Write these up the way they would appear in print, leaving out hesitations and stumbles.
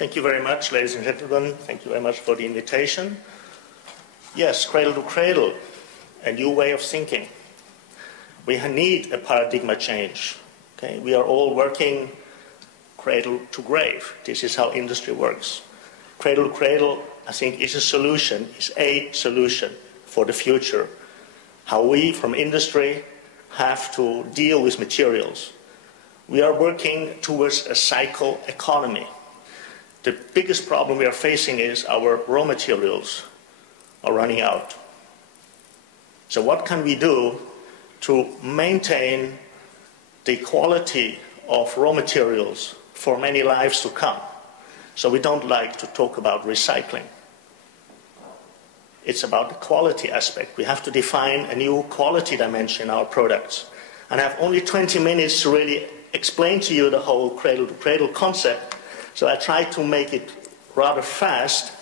Thank you very much, ladies and gentlemen. Thank you very much for the invitation. Yes, cradle to cradle, a new way of thinking. We need a paradigm change. Okay? We are all working cradle to grave. This is how industry works. Cradle to cradle, I think, is a solution for the future. How we, from industry, have to deal with materials. We are working towards a cycle economy. The biggest problem we are facing is our raw materials are running out. So what can we do to maintain the quality of raw materials for many lives to come? So we don't like to talk about recycling. It's about the quality aspect. We have to define a new quality dimension in our products. And I have only 20 minutes to really explain to you the whole cradle-to-cradle concept. So I try to make it rather fast,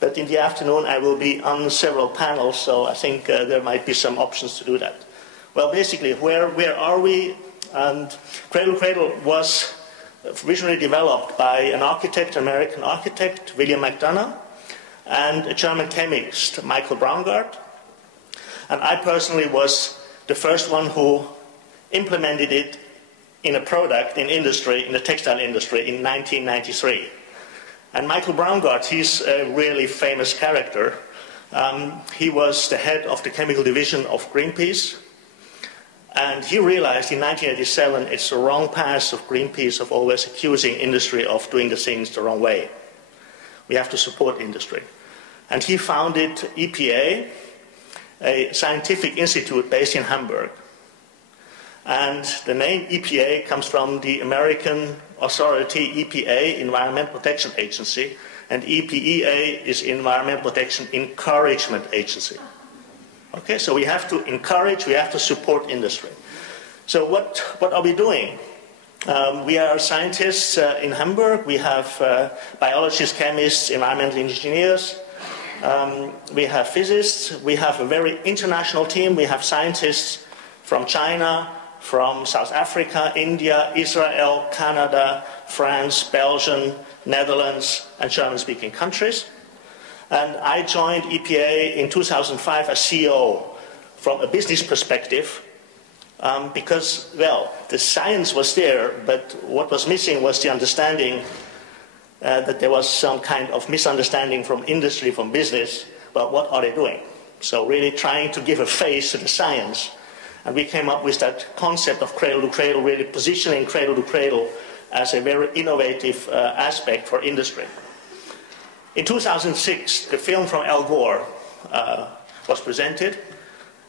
but in the afternoon I will be on several panels, so I think there might be some options to do that. Well, basically, where are we? And cradle-to-cradle was originally developed by an architect, American architect, William McDonough, and a German chemist, Michael Braungart. And I personally was the first one who implemented it in a product in industry, in the textile industry, in 1993. And Michael Braungart, he's a really famous character. He was the head of the chemical division of Greenpeace. And he realized in 1987 it's the wrong path of Greenpeace of always accusing industry of doing the things the wrong way. We have to support industry. And he founded EPA, a scientific institute based in Hamburg. And the name EPA comes from the American authority EPA, Environmental Protection Agency, and EPEA is Environmental Protection Encouragement Agency. Okay, so we have to encourage, we have to support industry. So what are we doing? We are scientists in Hamburg. We have biologists, chemists, environmental engineers. We have physicists. We have a very international team. We have scientists from China, from South Africa, India, Israel, Canada, France, Belgium, Netherlands, and German-speaking countries. And I joined EPA in 2005 as CEO from a business perspective because, well, the science was there, but what was missing was the understanding that there was some kind of misunderstanding from industry, from business, about what are they doing. So really trying to give a face to the science. And we came up with that concept of cradle-to-cradle, really positioning cradle-to-cradle as a very innovative aspect for industry. In 2006, the film from Al Gore was presented,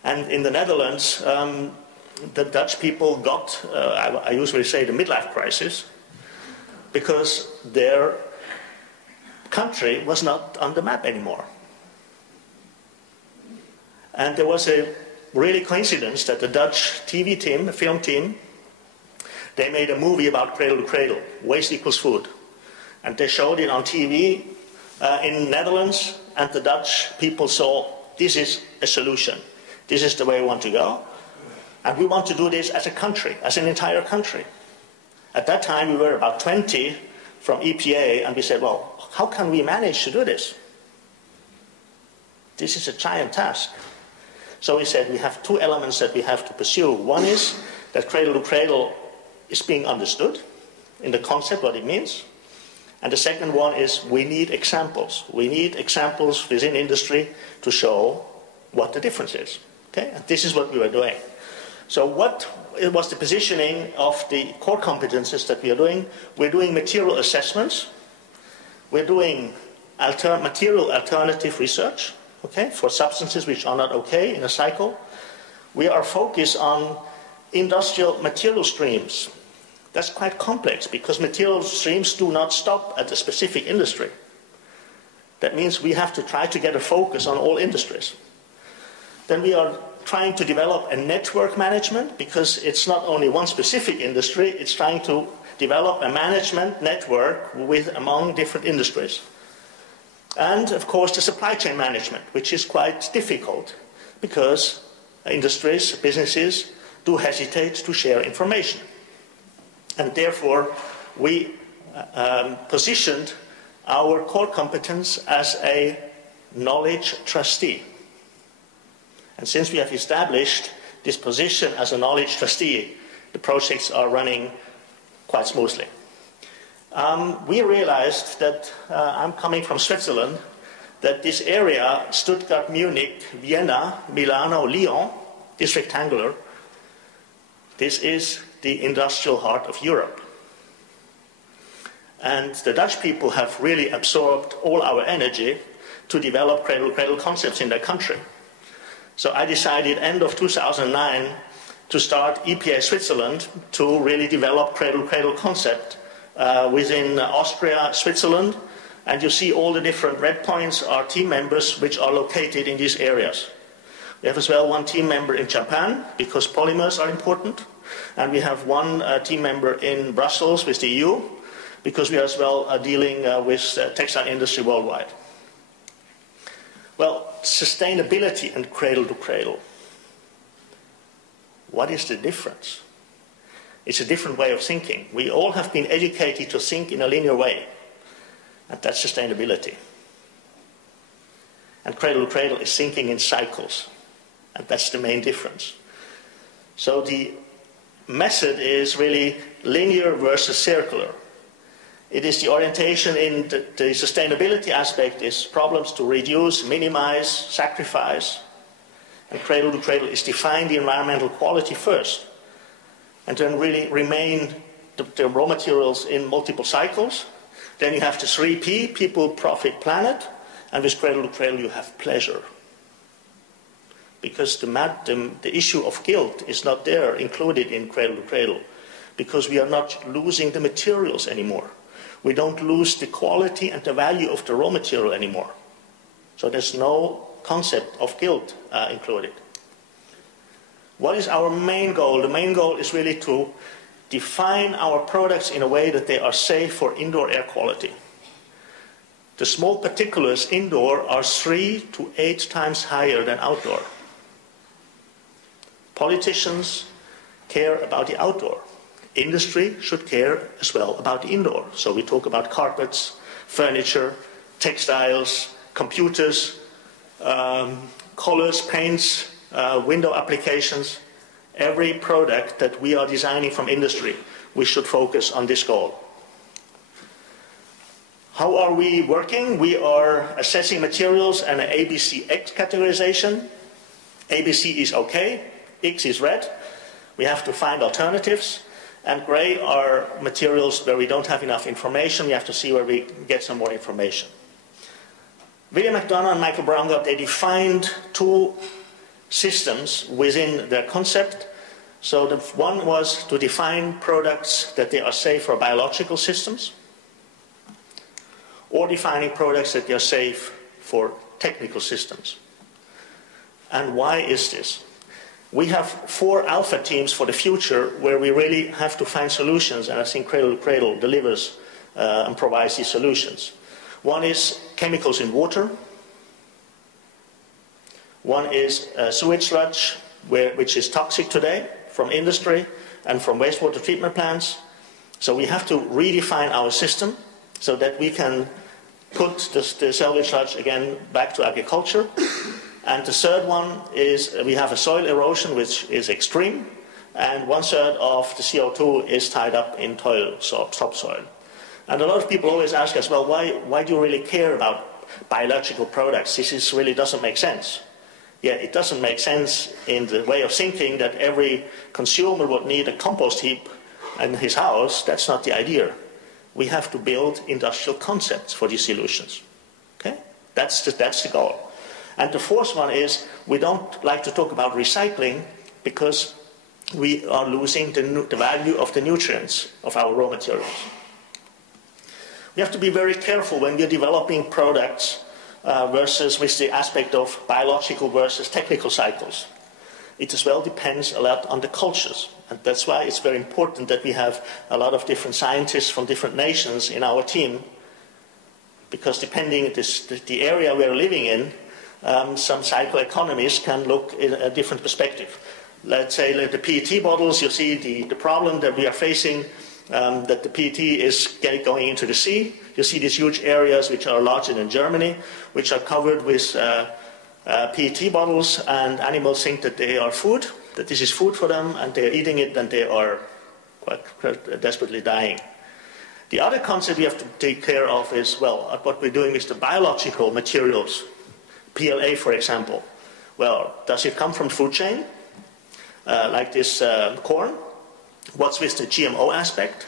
and in the Netherlands, the Dutch people got, I usually say, the midlife crisis, because their country was not on the map anymore. And there was a really coincidence that the Dutch TV team, the film team, they made a movie about cradle to cradle, waste equals food. And they showed it on TV in Netherlands, and the Dutch people saw this is a solution. This is the way we want to go. And we want to do this as a country, as an entire country. At that time, we were about 20 from EPA, and we said, well, how can we manage to do this? This is a giant task. So we said we have two elements that we have to pursue. One is that cradle-to-cradle is being understood in the concept, what it means. And the second one is we need examples. We need examples within industry to show what the difference is. Okay? And this is what we were doing. So what was the positioning of the core competences that we are doing? We're doing material assessments. We're doing material alternative research. Okay, for substances which are not okay in a cycle. We are focused on industrial material streams. That's quite complex because material streams do not stop at a specific industry. That means we have to try to get a focus on all industries. Then we are trying to develop a network management because it's not only one specific industry, it's trying to develop a management network among different industries. And, of course, the supply chain management, which is quite difficult because industries, businesses, do hesitate to share information. And therefore, we positioned our core competence as a knowledge trustee. And since we have established this position as a knowledge trustee, the projects are running quite smoothly. We realized that, I'm coming from Switzerland, that this area, Stuttgart, Munich, Vienna, Milano, Lyon, this rectangular, this is the industrial heart of Europe. And the Dutch people have really absorbed all our energy to develop cradle-to-cradle concepts in their country. So I decided end of 2009 to start EPA Switzerland to really develop cradle-to-cradle concept within Austria, Switzerland. And you see all the different red points are team members which are located in these areas. We have as well one team member in Japan because polymers are important. And we have one team member in Brussels with the EU because we are as well dealing with textile industry worldwide. Well, sustainability and cradle-to-cradle. What is the difference? It's a different way of thinking. We all have been educated to think in a linear way, and that's sustainability. And cradle-to-cradle is thinking in cycles, and that's the main difference. So the method is really linear versus circular. It is the orientation in the sustainability aspect is problems to reduce, minimize, sacrifice. And cradle-to-cradle is define the environmental quality first. And then really remain the raw materials in multiple cycles. Then you have the 3P, people, profit, planet. And with cradle-to-cradle you have pleasure. Because the issue of guilt is not there included in cradle-to-cradle. Because we are not losing the materials anymore. We don't lose the quality and the value of the raw material anymore. So there's no concept of guilt included. What is our main goal? The main goal is really to define our products in a way that they are safe for indoor air quality. The small particulates indoor are 3 to 8 times higher than outdoor. Politicians care about the outdoor. Industry should care as well about the indoor. So we talk about carpets, furniture, textiles, computers, colors, paints, window applications. Every product that we are designing from industry, we should focus on this goal. How are we working? We are assessing materials and an ABC-X categorization. ABC is okay, X is red. We have to find alternatives. And gray are materials where we don't have enough information. We have to see where we get some more information. William McDonough and Michael Braungart, they defined 2 systems within their concept. So the one was to define products that they are safe for biological systems, or defining products that they are safe for technical systems. And why is this? We have 4 alpha teams for the future where we really have to find solutions, and I think Cradle-to-Cradle delivers and provides these solutions. One is chemicals in water. One is sewage sludge, which is toxic today from industry and from wastewater treatment plants. So we have to redefine our system so that we can put the sewage sludge again back to agriculture. And the third one is we have a soil erosion which is extreme, and 1/3 of the CO2 is tied up in topsoil. And a lot of people always ask us, well, why do you really care about biological products? This really doesn't make sense. Yeah, it doesn't make sense in the way of thinking that every consumer would need a compost heap in his house. That's not the idea. We have to build industrial concepts for these solutions. Okay? That's the goal. And the fourth one is we don't like to talk about recycling because we are losing the value of the nutrients of our raw materials. We have to be very careful when we're developing products versus with the aspect of biological versus technical cycles. It as well depends a lot on the cultures. And that's why it's very important that we have a lot of different scientists from different nations in our team, because depending the area we're living in, some cycle economies can look in a different perspective. Let's say like the PET bottles, you see the problem that we are facing, that the PET is going into the sea. You see these huge areas which are larger than Germany, which are covered with PET bottles, and animals think that they are food, that this is food for them, and they are eating it, and they are quite desperately dying. The other concept we have to take care of is, well, what we're doing with the biological materials, PLA, for example. Well, does it come from the food chain, like this corn? What's with the GMO aspect?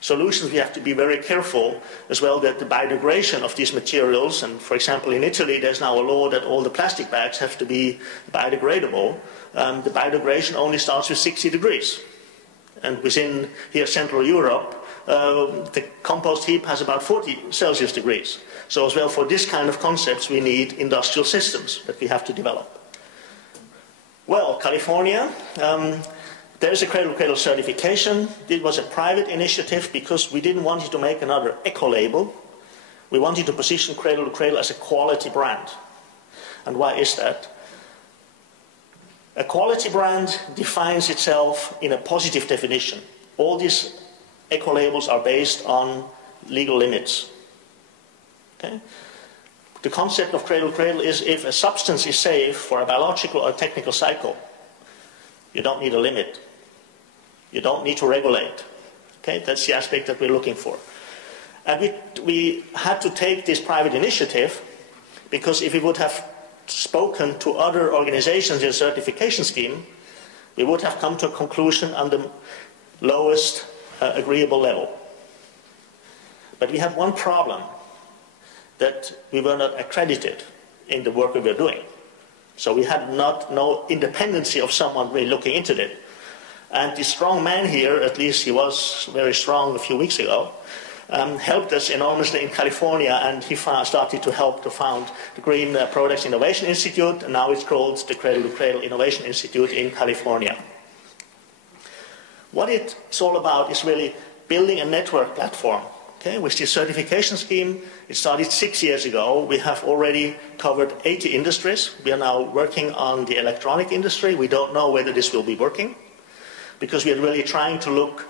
Solutions, we have to be very careful as well that the biodegradation of these materials, and for example in Italy there's now a law that all the plastic bags have to be biodegradable. The biodegradation only starts with 60 degrees. And within here Central Europe, the compost heap has about 40 Celsius degrees. So as well for this kind of concepts we need industrial systems that we have to develop. Well, California. There is a cradle-to-cradle certification. It was a private initiative because we didn't want to make another eco-label. We wanted to position cradle-to-cradle as a quality brand. And why is that? A quality brand defines itself in a positive definition. All these eco-labels are based on legal limits. Okay? The concept of cradle-to-cradle is if a substance is safe for a biological or technical cycle, you don't need a limit. You don't need to regulate. Okay, that's the aspect that we're looking for. And we had to take this private initiative because if we would have spoken to other organizations in the certification scheme, we would have come to a conclusion on the lowest agreeable level. But we had one problem, that we were not accredited in the work we were doing. So we had no independency of someone really looking into it. And the strong man here, at least he was very strong a few weeks ago, helped us enormously in California, and he started to help to found the Green Products Innovation Institute, and now it's called the Cradle to Cradle Innovation Institute in California. What it's all about is really building a network platform. Okay, with this certification scheme, it started 6 years ago. We have already covered 80 industries. We are now working on the electronic industry. We don't know whether this will be working, because we are really trying to look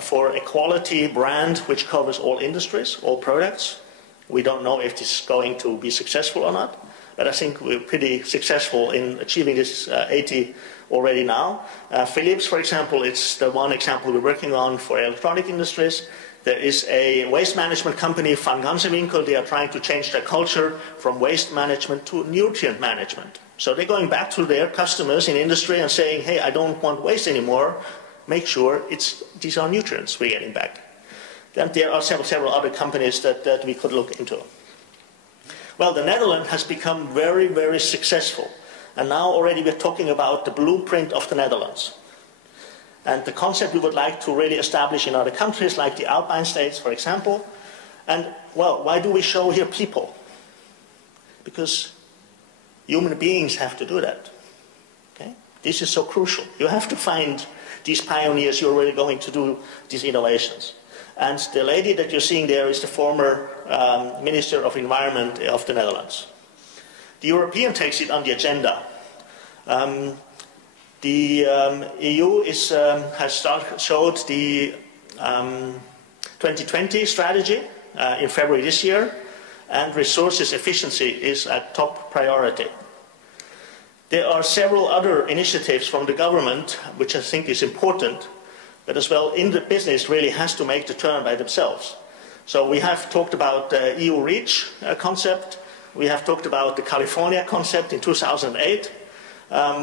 for a quality brand which covers all industries, all products. We don't know if this is going to be successful or not, but I think we're pretty successful in achieving this 80 already now. Philips, for example, it's the one example we're working on for electronic industries. There is a waste management company, Van Gansewinkel. They are trying to change their culture from waste management to nutrient management. So they're going back to their customers in industry and saying, hey, I don't want waste anymore. Make sure these are nutrients we're getting back. Then there are several other companies that we could look into. Well, the Netherlands has become very, very successful. And now already we're talking about the blueprint of the Netherlands. And the concept we would like to really establish in other countries, like the Alpine states, for example. And, well, why do we show here people? Because human beings have to do that. Okay? This is so crucial. You have to find these pioneers who are really going to do these innovations. And the lady that you're seeing there is the former Minister of Environment of the Netherlands. The European takes it on the agenda. The EU has showed the 2020 strategy in February this year, and resources efficiency is a top priority. There are several other initiatives from the government which I think is important, but as well in the business really has to make the turn by themselves. So we have talked about the EU REACH concept, we have talked about the California concept in 2008,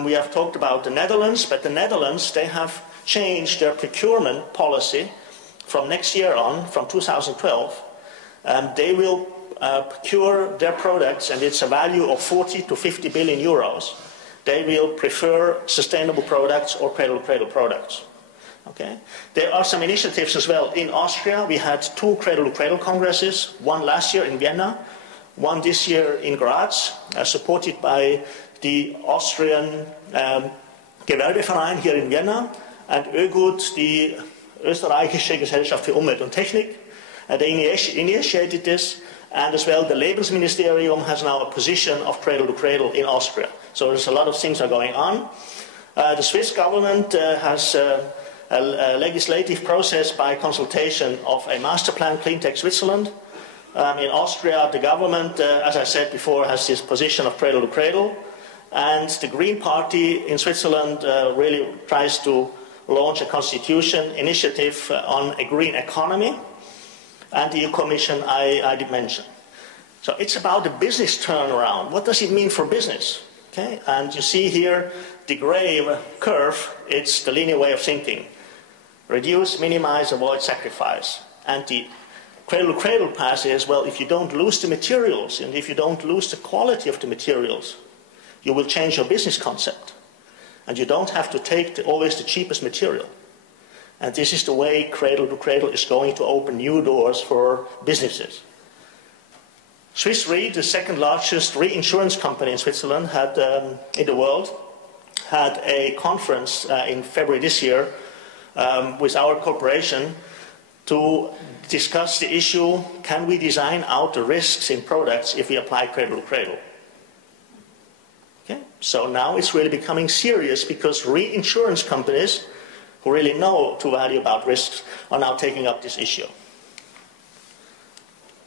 we have talked about the Netherlands, but the Netherlands, they have changed their procurement policy from next year on, from 2012. They will procure their products, and it's a value of 40 to 50 billion euros. They will prefer sustainable products or cradle-to-cradle products. Okay? There are some initiatives as well. In Austria, we had 2 cradle-to-cradle congresses, one last year in Vienna, one this year in Graz, supported by the Austrian gefeierten Verein here in Vienna, and ÖGUT, die Österreichische Gesellschaft für Umwelt und Technik. They initiated this, and as well the Lebensministerium has now a position of cradle-to-cradle in Austria. So there's a lot of things are going on. The Swiss government has a legislative process by consultation of a master plan, Clean Tech Switzerland. In Austria, the government, as I said before, has this position of cradle to cradle. And the Green Party in Switzerland really tries to launch a constitution initiative on a green economy. And the EU Commission I did mention. So it's about the business turnaround. What does it mean for business? Okay? And you see here the gray curve, it's the linear way of thinking. Reduce, minimize, avoid, sacrifice. And the cradle-to-cradle path is, well, if you don't lose the materials and if you don't lose the quality of the materials, you will change your business concept. And you don't have to take always the cheapest material. And this is the way cradle-to-cradle is going to open new doors for businesses. Swiss Re, the second largest reinsurance company in Switzerland, in the world, had a conference in February this year with our corporation to discuss the issue, can we design out the risks in products if we apply cradle-to-cradle? Okay? So now it's really becoming serious because reinsurance companies who really know to value about risks are now taking up this issue.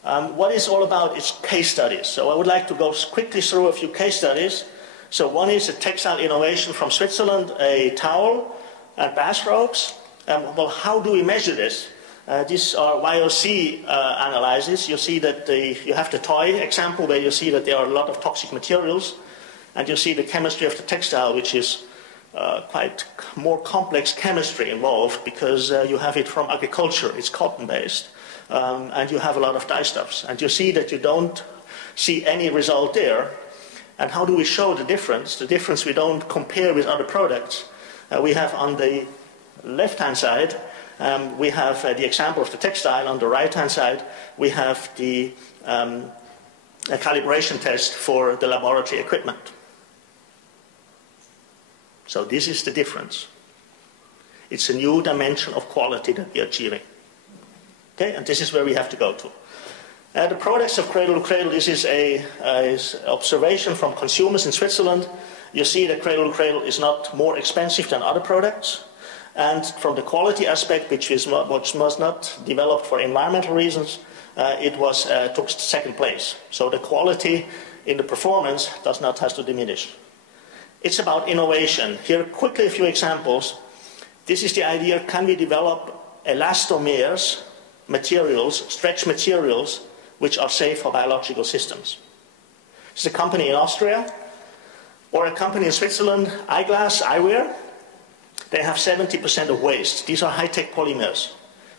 What it's all about is case studies. So I would like to go quickly through a few case studies. So one is a textile innovation from Switzerland, a towel and bathrobes. Well, how do we measure this? These are YOC analyses. You see that you have the toy example where you see that there are a lot of toxic materials, and you see the chemistry of the textile, which is quite more complex chemistry involved because you have it from agriculture. It's cotton-based, and you have a lot of dyestuffs. And you see that you don't see any result there. And how do we show the difference? The difference we don't compare with other products. We have on the left-hand side, we have the example of the textile. On the right-hand side, we have the calibration test for the laboratory equipment. So this is the difference. It's a new dimension of quality that we are achieving. Okay, and this is where we have to go to. The products of cradle to cradle, this is an observation from consumers in Switzerland. You see that cradle to cradle is not more expensive than other products. And from the quality aspect, which was not developed for environmental reasons, it took second place. So the quality in the performance does not have to diminish. It's about innovation. Here, quickly, a few examples. This is the idea, can we develop elastomers, materials, stretch materials, which are safe for biological systems? It's a company in Austria, or a company in Switzerland, eyeglass, eyewear. They have 70% of waste. These are high-tech polymers.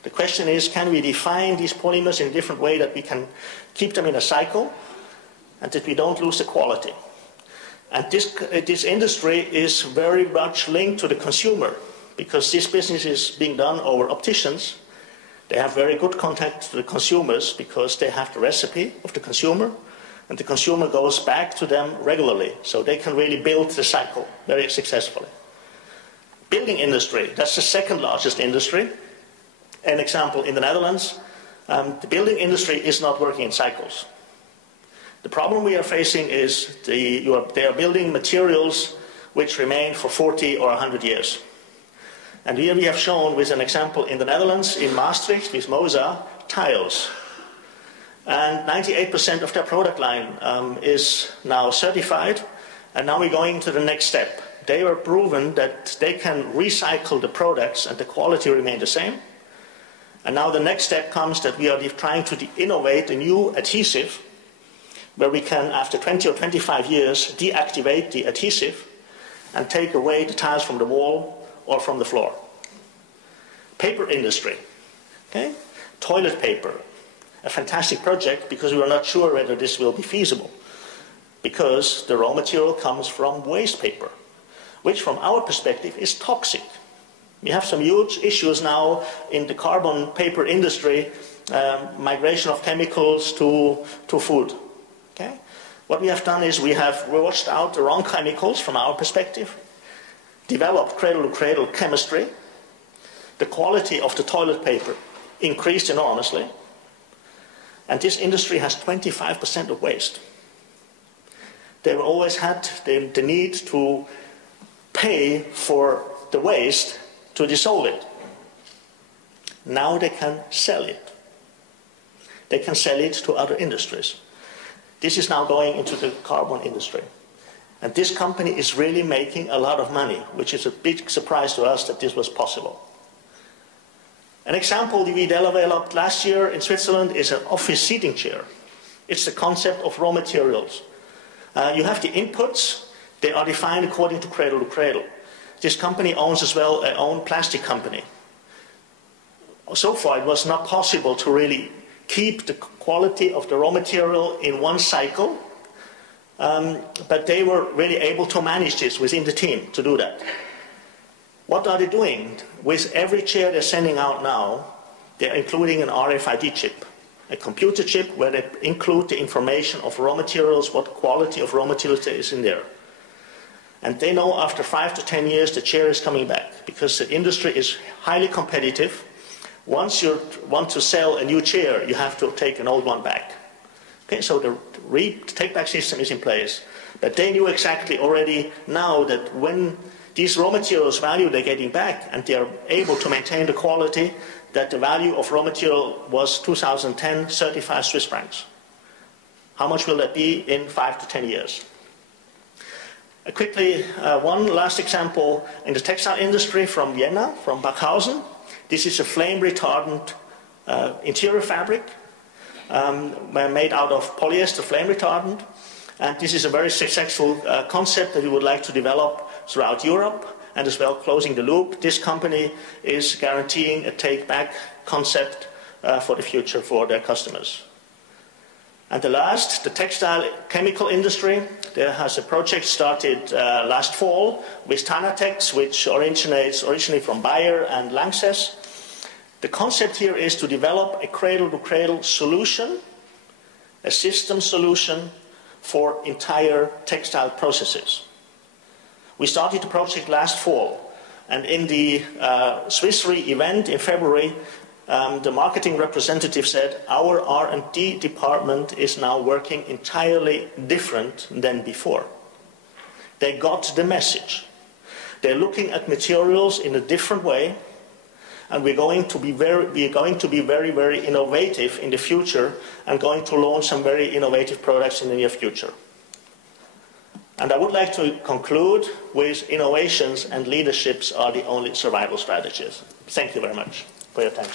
The question is, can we define these polymers in a different way that we can keep them in a cycle and that we don't lose the quality? And this industry is very much linked to the consumer because this business is being done over opticians. They have very good contact to the consumers because they have the recipe of the consumer and the consumer goes back to them regularly. So they can really build the cycle very successfully. Building industry, that's the second largest industry. An example in the Netherlands, the building industry is not working in cycles. The problem we are facing is they are building materials which remain for 40 or 100 years. And here we have shown with an example in the Netherlands, in Maastricht, with Moza, tiles. And 98% of their product line is now certified, and now we're going to the next step. They are proven that they can recycle the products and the quality remain the same. And now the next step comes that we are trying to innovate a new adhesive where we can, after 20 or 25 years, deactivate the adhesive and take away the tiles from the wall or from the floor. Paper industry, okay? Toilet paper, a fantastic project because we are not sure whether this will be feasible because the raw material comes from waste paper, which from our perspective is toxic. We have some huge issues now in the carbon paper industry, migration of chemicals to food. Okay? What we have done is we have washed out the wrong chemicals from our perspective, developed cradle-to-cradle chemistry, the quality of the toilet paper increased enormously, and this industry has 25% of waste. They've always had the need to pay for the waste to dissolve it. Now they can sell it. they can sell it to other industries. This is now going into the carbon industry. And this company is really making a lot of money, which is a big surprise to us that this was possible. An example we developed last year in Switzerland is an office seating chair. It's the concept of raw materials. You have the inputs. They are defined according to cradle to cradle. This company owns as well their own plastic company. So far, it was not possible to really keep the quality of the raw material in one cycle, but they were really able to manage this within the team to do that. What are they doing? With every chair they're sending out now, they're including an RFID chip, a computer chip where they include the information of raw materials, what quality of raw materials there is in there. And they know after 5 to 10 years the chair is coming back because the industry is highly competitive. Once you want to sell a new chair, you have to take an old one back. Okay, so the take-back system is in place. But they knew exactly already now that when these raw materials value they're getting back and they are able to maintain the quality, that the value of raw material was 2010 35 Swiss francs. How much will that be in 5 to 10 years? Quickly, one last example in the textile industry from Vienna, from Backhausen. This is a flame retardant interior fabric made out of polyester flame retardant. And this is a very successful concept that we would like to develop throughout Europe and as well closing the loop. This company is guaranteeing a take-back concept for the future for their customers. And the last, the textile chemical industry. There has a project started last fall with Tanatex, which originates originally from Bayer and Lanxess. The concept here is to develop a cradle-to-cradle solution, a system solution for entire textile processes. We started the project last fall, and in the Swiss Re event in February, the marketing representative said, our R&D department is now working entirely different than before. They got the message. They're looking at materials in a different way, and we're going to be very, very innovative in the future and going to launch some very innovative products in the near future. And I would like to conclude with innovations and leaderships are the only survival strategies. Thank you very much for your attention.